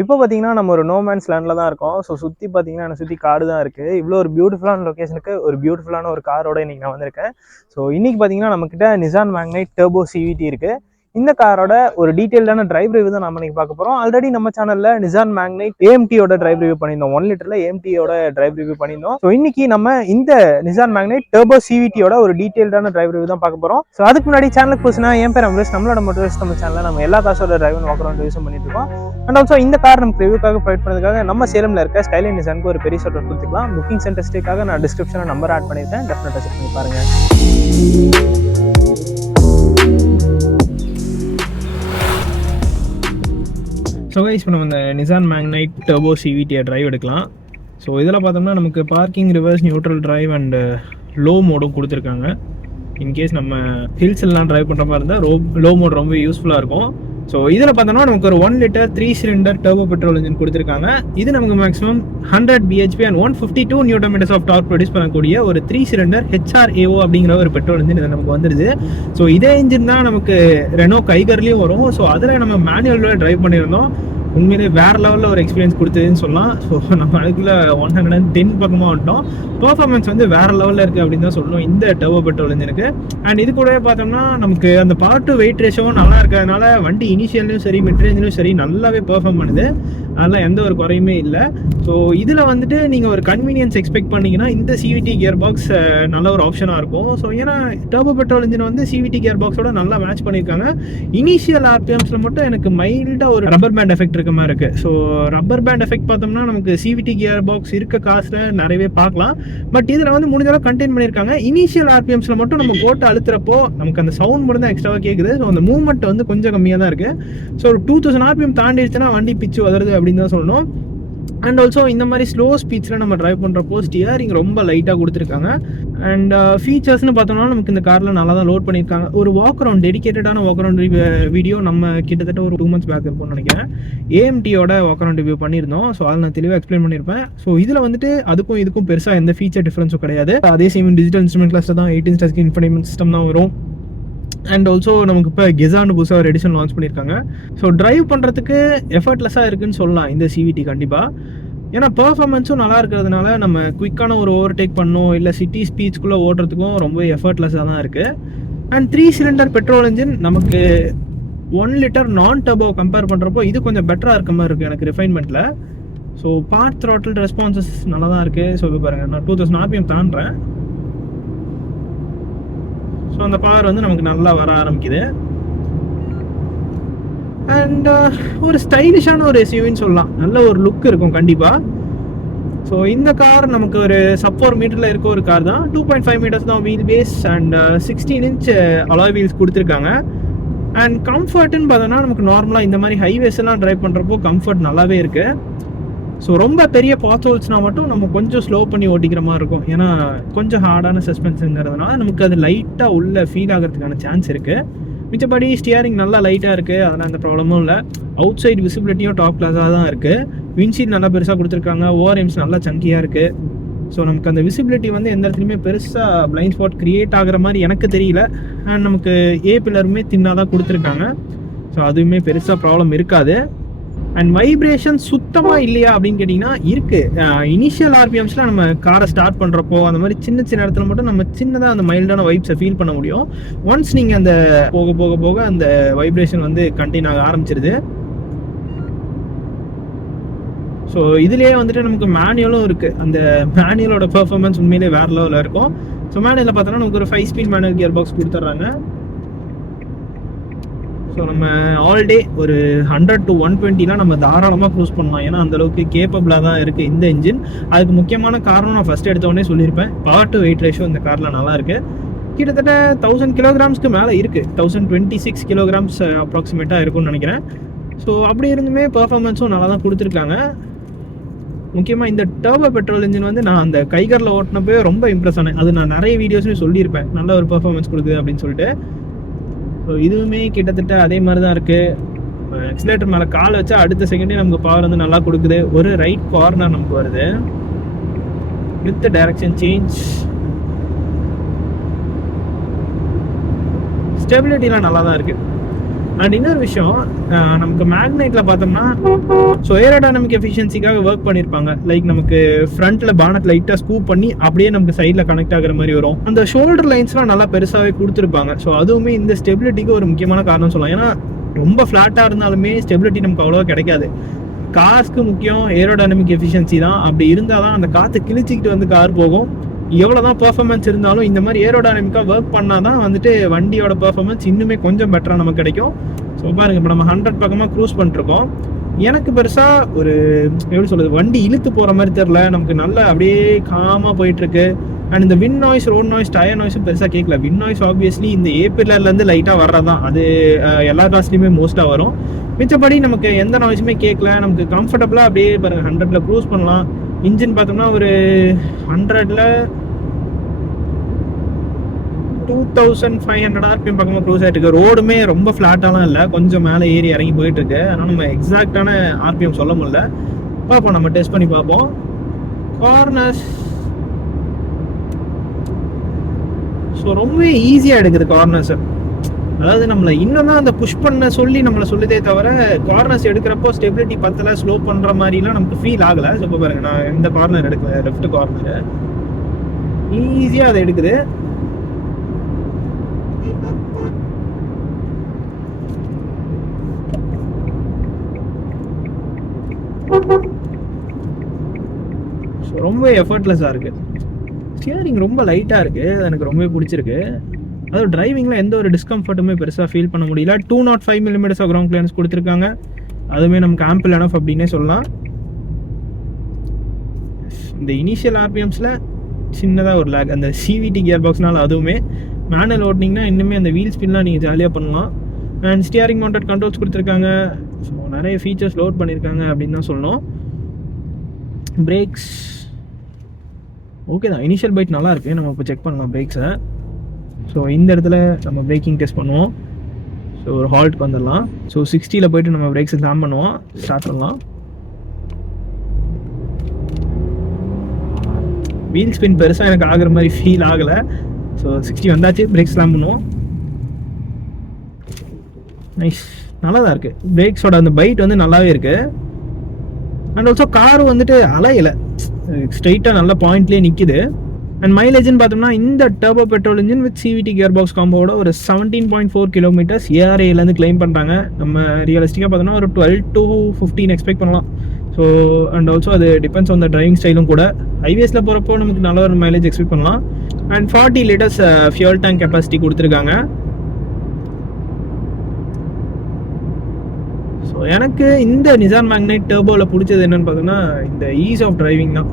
இப்போ பார்த்தீங்கன்னா நம்ம ஒரு நோ மேன்ஸ் லேண்டில் தான் இருக்கோம். சுற்றி பார்த்தீங்கன்னா என்னை சுற்றி காடு தான் இருக்குது. இவ்வளோ ஒரு பியூட்டிஃபுல்லான லொக்கேஷனுக்கு ஒரு பியூட்டிஃபுல்லான ஒரு காரோட இன்றைக்கி நான் வந்திருக்கேன். இன்றைக்கி பார்த்தீங்கன்னா நம்மக்கிட்ட நிசான் மேக்னைட் டர்போ சிவிடி இருக்குது. இந்த காரோட ஒரு டீட்டெயில்டான டிரைவ் ரிவ்யூ தான் நம்ம இன்னைக்கு பார்க்க போகிறோம். ஆல்ரெடி நம்ம சேனலில் நிசான் மேக்னைட் ஏஎம்டியோட டிரைவ் ரிவ்யூ பண்ணியிருந்தோம். 1 லிட்டரில் ஏஎம்டியோட டிரைவ் ரிவ்யூ பண்ணியிருந்தோம். இன்னைக்கு நம்ம இந்த நிசான் மேக்னைட் டர்போ சிவிடியோட ஒரு டீட்டெயில்டான டிரைவ் ரிவ்யூ தான் பார்க்க போகிறோம். அதுக்கு முன்னாடி சேனலுக்கு புதுசுனா என் பேர் அம்ரேஷ். நம்மளோட மோட்டர்ஸ் நம்ம சேனலில் நம்ம எல்லா காசோட drive and walk around review பண்ணிட்டு இருக்கோம். அண்ட் ஆல்சோ இந்த கார் நமக்கு ரிவ்யூக்காக ப்ரொவைட் பண்ணதுக்காக நம்ம சேலம்ல இருக்க ஸ்கைலைன் நிசானுக்கு ஒரு பெரிய ஷாட் கொடுத்துக்கலாம். புக்கிங் சென்டர் ஸ்டேக்காக நான் டிஸ்கிரிப்ஷனில் நம்பர் ஆட் பண்ணியிருக்கேன். டெஃபினட்டாக செக் பண்ணி பாருங்க. கைஸ், இப்போ நம்ம இந்த நிசான் மேக்னைட் டர்போ சிவிடியை டிரைவ் எடுக்கலாம். இதில் பார்த்தோம்னா நமக்கு parking, reverse, neutral drive and low மோடும் கொடுத்துருக்காங்க. இன்கேஸ் நம்ம ஹில்ஸ் எல்லாம் டிரைவ் பண்ணுற மாதிரி இருந்தால் லோ மோட் ரொம்ப யூஸ்ஃபுல்லாக இருக்கும். இதில் பார்த்தோம்னா நமக்கு ஒரு 1 litre 3 cylinder turbo petrol engine கொடுத்துருக்காங்க. இது நமக்கு maximum 100 bhp and 152 newton of torque produce பண்ணக்கூடிய ஒரு 3 சிலிண்டர் HRAO அப்படிங்கிற ஒரு பெட்ரோல் இன்ஜின் இது நமக்கு வந்துடுது. இதே இன்ஜின் தான் நமக்கு ரெனோ கைகர்லேயும் வரும். அதில் நம்ம மேனுவலில் டிரைவ் பண்ணியிருந்தோம். உண்மையிலே வேறு லெவலில் ஒரு எக்ஸ்பீரியன்ஸ் கொடுத்ததுன்னு சொல்லலாம். நம்ம அதுக்குள்ளே 110 பக்கமாக வந்துட்டோம். பெர்ஃபார்மன்ஸ் வந்து வேறு லெவலில் இருக்குது அப்படின்னு தான் சொல்லணும் இந்த டர்போ பெட்ரோல் இன்ஜினுக்கு. அண்ட் இது கூடவே பார்த்தோம்னா நமக்கு அந்த பார்ட் டு வெயிட் ரேஷோவும் நல்லா இருக்கிறதுனால வண்டி இனிஷியல்லையும் சரி மிட்ரேஞ்சிலும் சரி நல்லாவே பெர்ஃபார்ம் பண்ணுது. அதெல்லாம் எந்த ஒரு குறையுமே இல்லை. இதில் வந்துட்டு நீங்கள் ஒரு கன்வீனியன்ஸ் எக்ஸ்பெக்ட் பண்ணிங்கன்னா இந்த சிவிடி கியர் பாக்ஸ் நல்ல ஒரு ஆப்ஷனாக இருக்கும். ஏன்னா டர்போ பெட்ரோல் இன்ஜின் வந்து சிவிடி கியர் பாக்ஸோட நல்லா மேட்ச் பண்ணியிருக்காங்க. இனிஷியல் ஆர்பிஎம்ஸில் மட்டும் எனக்கு மைல்டாக ஒரு ரப்பர் பேண்ட் எஃபெக்ட் இருக்க மாதிரி இருக்குது. ரப்பர் பேண்ட் எஃபெக்ட் பார்த்தோம்னா நமக்கு சிவிடி கியர் பாக்ஸ் இருக்க காசில் நிறையவே பார்க்கலாம். பட் இதில் வந்து முடிஞ்சளவு கண்டெயின் பண்ணியிருக்காங்க. இனிஷியல் ஆர்பிஎம்ஸில் மட்டும் நம்ம போட்டு அழுத்துறப்போ நமக்கு அந்த சவுண்ட் மட்டும் தான் எக்ஸ்ட்ராவாக கேட்குது. அந்த மூவ்மெண்ட் வந்து கொஞ்சம் கம்மியாக தான் இருக்குது. ஒரு 2000 ஆர்பிஎம் தாண்டிடுச்சுன்னா வண்டி பிச்சு வதருது அப்படின்னு தான் சொல்லணும். அண்ட் ஆல்சோ இந்த மாதிரி ஸ்லோ ஸ்பீட்ஸில் நம்ம ட்ரைவ் பண்ணுறப்போ ஸ்டியரிங் ரொம்ப லைட்டாக கொடுத்துருக்காங்க. அண்ட் ஃபீச்சர்ஸ்னு பார்த்தோம்னா நமக்கு இந்த காரில் நல்லா தான் லோட் பண்ணியிருக்காங்க. ஒரு வாக் அரவுண்ட், டெடிக்கேட்டடான வாக் அரவுண்ட் வீடியோ நம்ம கிட்டத்தட்ட ஒரு 2 months பேக் இருக்கும்னு நினைக்கிறேன். ஏஎம்டியோட வாக் அரவுண்ட் ரிவ்யூ பண்ணியிருந்தோம். அதில் நான் தெளிவாக எக்ஸ்பிளைன் பண்ணியிருப்பேன். இதில் வந்துட்டு அதுக்கும் இதுக்கும் பெருசாக எந்த ஃபீச்சர் டிஃப்ரென்ஸும் கிடையாது. அதே சேம் டிஜிட்டல் இன்ஸ்ட்ருமெண்ட் கிளாஸில் தான் 18 touch இன்ஃபர்டைன்மெண்ட் சிஸ்டம் தான் வரும். அண்ட் ஆல்சோ நமக்கு இப்போ கெசான்னு புதுசாக ஒரு எடிஷன் லான்ச் பண்ணியிருக்காங்க. ட்ரைவ் பண்ணுறதுக்கு எஃபர்ட்லெஸ்ஸாக இருக்குன்னு சொல்லலாம் இந்த சிவிடி கண்டிப்பாக. ஏன்னா பெர்ஃபார்மன்ஸும் நல்லா இருக்கிறதுனால நம்ம குயிக்கான ஒரு ஓவர்டேக் பண்ணோம் இல்லை சிட்டி ஸ்பீட்ஸ்குள்ளே ஓடுறதுக்கும் ரொம்ப எஃபர்ட்லெஸ்ஸாக தான் இருக்குது. அண்ட் 3 சிலிண்டர் பெட்ரோல் இன்ஜின் நமக்கு 1 லிட்டர் நான் டர்போ கம்பேர் பண்ணுறப்போ இது கொஞ்சம் பெட்டராக இருக்க மாதிரி இருக்குது எனக்கு ரிஃபைன்மெண்ட்டில். பார்ட் த்ராட்டில் ரெஸ்பான்சஸ் நல்லா தான் இருக்குது. இப்போ பாருங்கள், நான் 2000 ஆர்பிஎம் தாண்டுறேன். அந்த பவர் வந்து நமக்கு நல்லா வர ஆரம்பிக்குது. அண்ட் ஒரு ஸ்டைலிஷான ஒரு எஸ்யூவின்னு சொல்லலாம். நல்ல ஒரு லுக் இருக்கும் கண்டிப்பாக. இந்த கார் நமக்கு ஒரு sub 4 மீட்டரில் இருக்க ஒரு கார் தான். 2.5 meters தான் wheel base and 16 inch alloy wheels கொடுத்துருக்காங்க. அண்ட் கம்ஃபர்ட்னு பார்த்தோன்னா நமக்கு நார்மலாக இந்த மாதிரி ஹைவேஸ் எல்லாம் ட்ரைவ் பண்ணுறப்போ கம்ஃபர்ட் நல்லாவே இருக்குது. ரொம்ப பெரிய பாத் ஹோல்ஸ்னால் மட்டும் நம்ம கொஞ்சம் ஸ்லோ பண்ணி ஓட்டிக்கிற மாதிரி இருக்கும். ஏன்னா கொஞ்சம் ஹார்டான சஸ்பென்ஸுங்கிறதுனால நமக்கு அது லைட்டாக உள்ள ஃபீல் ஆகிறதுக்கான சான்ஸ் இருக்குது. மிச்சப்படி ஸ்டியரிங் நல்லா லைட்டாக இருக்குது. அதனால் எந்த ப்ராப்ளமும் இல்லை. அவுட் சைடு விசிபிலிட்டியும் டாப் கிளாஸாக தான் இருக்குது. விண்ட்ஷீட் நல்லா பெருசாக கொடுத்துருக்காங்க. ஓஆர்எம்ஸ் நல்லா சங்கியாக இருக்குது. நமக்கு அந்த விசிபிலிட்டி வந்து எந்த இடத்துலையுமே பெருசாக பிளைண்ட் ஸ்பாட் க்ரியேட் ஆகிற மாதிரி எனக்கு தெரியல. அண்ட் நமக்கு ஏ பில்லருமே தின்னாக தான் கொடுத்துருக்காங்க. அதுவுமே பெருசாக ப்ராப்ளம் இருக்காது. அண்ட் வைப்ரேஷன் சுத்தமாக இல்லையா அப்படின்னு கேட்டிங்கன்னா இருக்குது. இனிஷியல் ஆர்பிஎம்ஸில் நம்ம காரை ஸ்டார்ட் பண்ணுறப்போ அந்த மாதிரி சின்ன சின்ன இடத்துல மட்டும் நம்ம சின்னதாக அந்த மைல்டான வைப்ஸை ஃபீல் பண்ண முடியும். ஒன்ஸ் நீங்கள் அந்த போக போக போக அந்த வைப்ரேஷன் வந்து கண்டினியூ ஆக ஆரம்பிச்சிருது. இதுலேயே வந்துட்டு நமக்கு மேனுவலும் இருக்குது. அந்த மேனுவலோட பெர்ஃபார்மன்ஸ் உண்மையிலே வேறு லெவலில் இருக்கும். மேனுவலில் பார்த்தோன்னா நமக்கு ஒரு 5 speed மேனுவல் கியர் பாக்ஸ் கொடுத்துட்றாங்க. நம்ம ஆல் டே ஒரு 100 to 120 நம்ம தாராளமாக க்ரூஸ் பண்ணலாம். ஏன்னா அந்தளவுக்கு கேப்பபிளாக தான் இருக்குது இந்த இன்ஜின். அதுக்கு முக்கியமான காரணம் நான் ஃபஸ்ட் எடுத்தோடனே சொல்லியிருப்பேன். பவர் டு வெயிட் ரேஷோ இந்த காரில் நல்லா இருக்குது. கிட்டத்தட்ட 1000 kilograms மேலே இருக்குது. 1026 kilograms அப்ராக்சிமேட்டாக இருக்கும்னு நினைக்கிறேன். அப்படி இருந்துமே பெர்ஃபார்மன்ஸும் நல்லா தான் கொடுத்துருக்காங்க. முக்கியமாக இந்த டர்போ பெட்ரோல் இன்ஜின் வந்து நான் அந்த கைகரில் ஓட்டினப்போ ரொம்ப இம்ப்ரெஸ் ஆனேன். அது நான் நிறைய வீடியோஸ்லையும் சொல்லியிருப்பேன், நல்ல ஒரு பெர்ஃபார்மன்ஸ் கொடுக்குது அப்படின்னு சொல்லிட்டு. இதுவுமே கிட்டத்தட்ட அதே மாதிரி தான் இருக்குது. எக்ஸிலேட்டர் மேலே கால் வச்சா அடுத்த செகண்டே நமக்கு பவர் வந்து நல்லா கொடுக்குது. ஒரு ரைட் கார்னர் நமக்கு வருது வித் டைரக்ஷன் சேஞ்ச். ஸ்டெபிலிட்டிலாம் நல்லா தான் இருக்குது. அண்ட் இன்னொரு விஷயம், நமக்கு மேக்னைட்டில் பார்த்தோம்னா ஸோ ஏரோடைனமிக் எஃபிஷியன்சிக்காக ஒர்க் பண்ணியிருப்பாங்க. லைக் நமக்கு ஃப்ரண்ட்டில் பானட் லைட்டாக ஸ்கூப் பண்ணி அப்படியே நமக்கு சைடில் கனெக்ட் ஆகிற மாதிரி வரும். அந்த ஷோல்டர் லைன்ஸ்லாம் நல்லா பெருசாகவே கொடுத்துருப்பாங்க. ஸோ அதுவுமே இந்த ஸ்டெபிலிட்டிக்கு ஒரு முக்கியமான காரணம் சொல்லலாம். ஏன்னா ரொம்ப ஃப்ளாட்டாக இருந்தாலுமே ஸ்டெபிலிட்டி நமக்கு அவ்வளோவா கிடைக்காது. கார்ஸ்க்கு முக்கியம் ஏரோடைனமிக் எஃபிஷியன்சி தான். அப்படி இருந்தால் தான் அந்த காற்று கிழிச்சிக்கிட்டு வந்து கார் போகும். எவ்வளோதான் பெர்ஃபார்மன்ஸ் இருந்தாலும் இந்த மாதிரி ஏரோடைனமிக்காக ஒர்க் பண்ணால் தான் வந்துட்டு வண்டியோட பெர்ஃபார்மன்ஸ் இன்னுமே கொஞ்சம் பெட்டராக நமக்கு கிடைக்கும். ஸோ பாருங்க, இப்போ நம்ம 100 பக்கமாக க்ரூஸ் பண்ணிருக்கோம். எனக்கு பெருசாக ஒரு எப்படி சொல்கிறது, வண்டி இழுத்து போகிற மாதிரி தெரில. நமக்கு நல்லா அப்படியே காமாக போயிட்டுருக்கு. அண்ட் இந்த wind noise, road noise, tyre நாய்ஸும் பெருசாக கேட்கல. வின் நாய்ஸ் ஆப்வியஸ்லி இந்த ஏபிஎல்லேருந்து லைட்டாக வர்றதான், அது எல்லா காஸ்ட்லேயுமே மோஸ்ட்டாக வரும். மிச்சப்படி நமக்கு எந்த நாய்ஸுமே கேட்கல. நமக்கு கம்ஃபர்டபுளாக அப்படியே பாருங்கள் 100ல் க்ரூஸ் பண்ணலாம். இன்ஜின் பார்த்தோம்னா ஒரு 100ல் 2500 RPM பக்கமாக க்ரூஸ் ஆகிட்டு இருக்கு. ரோடுமே ரொம்ப ஃப்ளாட்டாலாம் இல்லை, கொஞ்சம் மேலே ஏறி இறங்கி போயிட்டு இருக்கு. அதனால் நம்ம எக்ஸாக்டான RPM சொல்ல முடியல. பார்ப்போம், நம்ம டெஸ்ட் பண்ணி பார்ப்போம். கார்னர்ஸ் ஸோ ரொம்ப ஈஸியாக எடுக்குது கார்னர்ஸ். அதாவது நம்மளை இன்னும் தான் அந்த புஷ் பண்ண சொல்லி நம்மளை சொல்லுதே தவிர, கார்னர்ஸ் எடுக்கிறப்போ ஸ்டெபிலிட்டி பத்தலை, ஸ்லோ பண்ணுற மாதிரிலாம் நமக்கு ஃபீல் ஆகலை. ஸோ இப்போ பாருங்கள், நான் எந்த கார்னர் எடுக்கல, லெஃப்ட் கார்னர் ஈஸியாக அதை எடுக்குது. ரொம்ப எஃபர்ட்லெஸ்ஸாக இருக்குது. ஸ்டியரிங் ரொம்ப லைட்டாக இருக்குது, அது எனக்கு ரொம்பவே பிடிச்சிருக்கு. அதாவது டிரைவிங்கில் எந்த ஒரு டிஸ்கம்ஃபர்ட்டுமே பெருசாக ஃபீல் பண்ண முடியல. 205 mm கிரவுண்ட் கிளியரன்ஸ் கொடுத்துருக்காங்க. அதுவுமே நமக்கு ஆம்பிள் எனஃப் அப்படின்னே சொல்லலாம். இந்த இனிஷியல் ஆர்பிஎம்ஸில் சின்னதாக ஒரு லேக், அந்த சிவிடி கியர் பாக்ஸ்னால. அதுவுமே மேனுவல் ஓட்டினீங்கன்னா இன்னுமே அந்த வீல் ஸ்பின்லாம் நீங்கள் ஜாலியாக பண்ணலாம். அண்ட் ஸ்டியரிங் மவுண்டட் கண்ட்ரோல்ஸ் கொடுத்துருக்காங்க. ஸோ நிறைய ஃபீச்சர்ஸ் லோட் பண்ணியிருக்காங்க அப்படின்னு தான் சொல்லணும். பிரேக்ஸ் ஓகே தான், இனிஷியல் பைட் நல்லா இருக்குது. நம்ம இப்போ செக் பண்ணலாம் பிரேக்ஸை. ஸோ இந்த இடத்துல நம்ம பிரேக்கிங் டெஸ்ட் பண்ணுவோம். ஸோ ஒரு ஹால்ட்க்கு வந்துடலாம். ஸோ 60ல் போய்ட்டு நம்ம பிரேக்ஸை ஸ்லாம் பண்ணுவோம், ஸ்டார்ட் பண்ணலாம். வீல் ஸ்பின் பெருசாக எனக்கு ஆகிற மாதிரி ஃபீல் ஆகலை. ஸோ 60 வந்தாச்சு, பிரேக் ஸ்லாம் பண்ணுவோம். நைஸ், நல்லா தான் இருக்குது. பிரேக்ஸோட அந்த பைட் வந்து நல்லாவே இருக்குது. அண்ட் ஆல்சோ கார் வந்துட்டு அலையலை, ஸ்ட்ரைட்டாக நல்ல பாயிண்ட்லேயே நிற்கிது. அண்ட் மைலேஜ்னு பார்த்தோம்னா இந்த turbo petrol engine with CVT gear box காம்போட ஒரு 17.4 km ஏஆர்ஏலேருந்து கிளைம் பண்ணுறாங்க. நம்ம ரியலிஸ்டிக்காக பார்த்தோம்னா ஒரு 12 to 15 எக்ஸ்பெக்ட் பண்ணலாம். ஸோ அண்ட் ஆல்சோ அது டிபெண்ட்ஸ் ஆன் த டிரைவிங் ஸ்டைலும் கூட. ஹைவேஸில் போகிறப்போ நமக்கு நல்ல ஒரு மைலேஜ் எக்ஸ்பெக்ட் பண்ணலாம். And 40 liters fuel tank capacity கொடுத்துருக்காங்க. ஸோ எனக்கு இந்த நிசான் மேக்னைட் டர்போவில் பிடிச்சது என்னென்னு பார்த்தோன்னா இந்த ஈஸ் ஆஃப் டிரைவிங் தான்.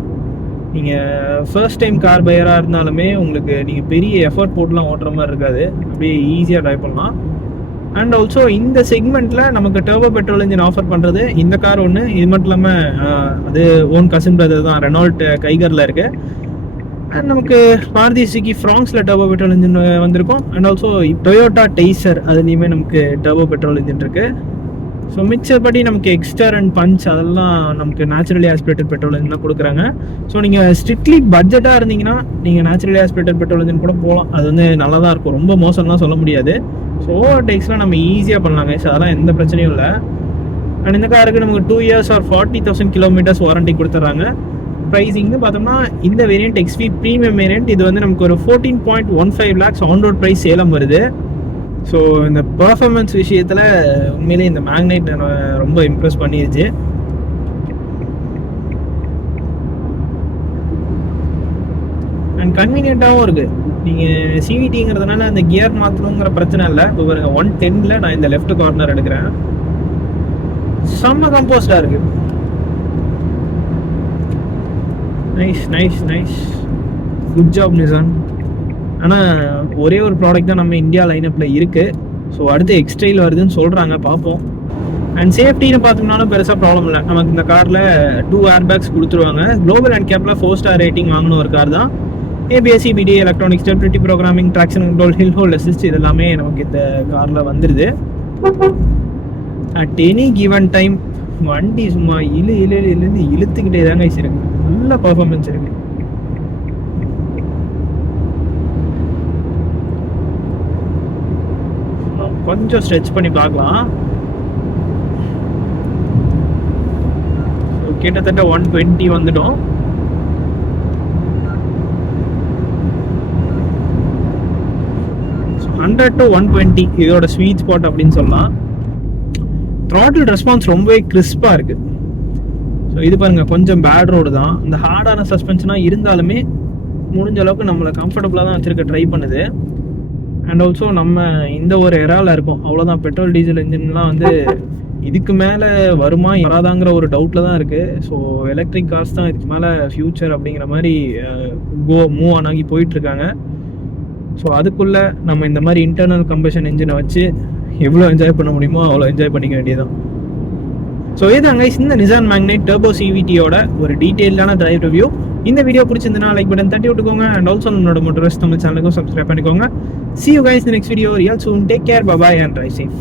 நீங்கள் ஃபர்ஸ்ட் டைம் கார் பையராக இருந்தாலுமே உங்களுக்கு நீங்கள் பெரிய எஃபர்ட் போட்டுலாம் ஓட்டுற மாதிரி இருக்காது, அப்படியே ஈஸியாக ட்ரைவ் பண்ணலாம். அண்ட் ஆல்சோ இந்த செக்மெண்ட்டில் நமக்கு டர்போ பெட்ரோல் இன்ஜின் ஆஃபர் பண்ணுறது இந்த கார் ஒன்று. இது மட்டும் இல்லாமல் அது ஓன் கசின் பிரதர் தான், ரெனால்ட் கைகரில் இருக்குது. அண்ட் நமக்கு மாருதி சுசுகி ஃப்ராங்ஸில் டர்போ பெட்ரோல் இன்ஜின் வந்திருக்கும். அண்ட் ஆல்சோ டொயோட்டா டெய்சர் அதுலேயுமே நமக்கு டர்போ பெட்ரோல் இன்ஜின் இருக்குது. ஸோ மிச்சப்படி நமக்கு எக்ஸ்டர் அண்ட் பஞ்ச் அதெல்லாம் நமக்கு நேச்சுரலி ஆஸ்பிரேட்டட் பெட்ரோல் இன்ஜின் தான் கொடுக்குறாங்க. ஸோ நீங்கள் ஸ்ட்ரிக்ட்லி பட்ஜெட்டாக இருந்தீங்கன்னா நீங்கள் நேச்சுரலி ஆஸ்பிரேட்டட் பெட்ரோல் இன்ஜின் கூட போகலாம். அது வந்து நல்லா தான் இருக்கும், ரொம்ப மோசம்லாம் சொல்ல முடியாது. ஸோ ஓவர்டேக்ஸ்லாம் நம்ம ஈஸியாக பண்ணலாங்க, ஸோ அதெல்லாம் எந்த பிரச்சனையும் இல்லை. அண்ட் இந்த காருக்கு நமக்கு 2 years or 40,000 kilometers வாரண்டி கொடுத்துட்றாங்க. ப்ரைஸிங்னு பார்த்தோம்னா இந்த வேரியண்ட் XV ப்ரீமியம் வேரியண்ட் இது வந்து நமக்கு ஒரு 14.15 lakhs on road price Salem வருது. ஸோ இந்த பர்ஃபார்மன்ஸ் விஷயத்தில் உண்மையிலே இந்த மேக்னைட் ரொம்ப இம்ப்ரெஸ் பண்ணிடுச்சு. அண்ட் கன்வீனியண்ட்டாகவும் இருக்குது. நீங்கள் சிவிடிங்கிறதுனால அந்த கியர் மாற்றணுங்கிற பிரச்சனை இல்லை. இப்போ ஒரு 110ல் நான் இந்த லெஃப்ட் கார்னர் எடுக்கிறேன், செம்ம கம்போஸ்டாக இருக்குது. Nice nice nice, good job Nissan. ஆனால் ஒரே ஒரு ப்ராடக்ட் தான் நம்ம இந்தியா லைனப்பில் இருக்குது. ஸோ அடுத்து எக்ஸ்டைல் வருதுன்னு சொல்கிறாங்க, பார்ப்போம். அண்ட் சேஃப்டின்னு பார்த்தோம்னாலும் பெருசாக ப்ராப்ளம் இல்லை. நமக்கு இந்த காரில் 2 airbags கொடுத்துருவாங்க. குளோபல் அண்ட் கேப்பில் 4 star ரேட்டிங் வாங்கின ஒரு கார் தான். ABS, CBD, electronic stability programming, traction control, hill hold assist இது எல்லாமே நமக்கு இந்த காரில் வந்துடுது. அட் எனி கிவன் டைம் வண்டி சும்மா இழுந்து இழுத்துக்கிட்டே தாங்க இருக்கு. நல்ல பர்ஃபார்மன்ஸ் இருக்குது. கொஞ்சம் ஸ்ட்ரெச் பண்ணி பார்க்கலாம். கிட்டத்தட்ட 120 வந்துடும். So 100 to 120 இதோட ஸ்வீட் ஸ்பாட் அப்படின்னு சொல்லலாம். த்ராட்டில் ரெஸ்பான்ஸ் ரொம்பவே கிறிஸ்பாக இருக்கு. ஸோ இது பாருங்க, கொஞ்சம் பேட் ரோடு தான். இந்த ஹார்டான சஸ்பென்ஷனாக இருந்தாலுமே முடிஞ்ச அளவுக்கு நம்மளை கம்ஃபர்டபுளாக தான் வச்சிருக்க ட்ரை பண்ணுது. அண்ட் ஆல்சோ நம்ம இந்த ஒரு எராவில் இருக்கும், அவ்வளோதான். பெட்ரோல் டீசல் இன்ஜின்லாம் வந்து இதுக்கு மேலே வருமா வராதாங்கிற ஒரு டவுட்டில் தான் இருக்குது. ஸோ எலக்ட்ரிக் கார்ஸ் தான் இதுக்கு மேலே ஃப்யூச்சர் அப்படிங்கிற மாதிரி மூவ் ஆன் ஆகி போயிட்டுருக்காங்க. ஸோ அதுக்குள்ளே நம்ம இந்த மாதிரி இன்டர்னல் கம்பஷன் இன்ஜினை வச்சு எவ்வளோ என்ஜாய் பண்ண முடியுமோ அவ்வளோ என்ஜாய் பண்ணிக்க வேண்டியதான். ஸோ இதுதாங்க இந்த நிசான் மேக்னைட் டர்போ சிவிடியோட ஒரு டீட்டெயிலான டிரைவ் ரிவ்யூ. இந்த வீடியோ பிடிச்சிருந்தனா லைக் பட்டன் தட்டி விட்டுக்கோங்க. அண்ட் ஆல்சோ நம்மளோட மோட்டர்ஸ் தமிழ் சேனலுக்கும் சப்ஸ்கிரைப் பண்ணிக்கோங்க. See you guys in the next video. Real soon. Take care. Bye bye and drive safe.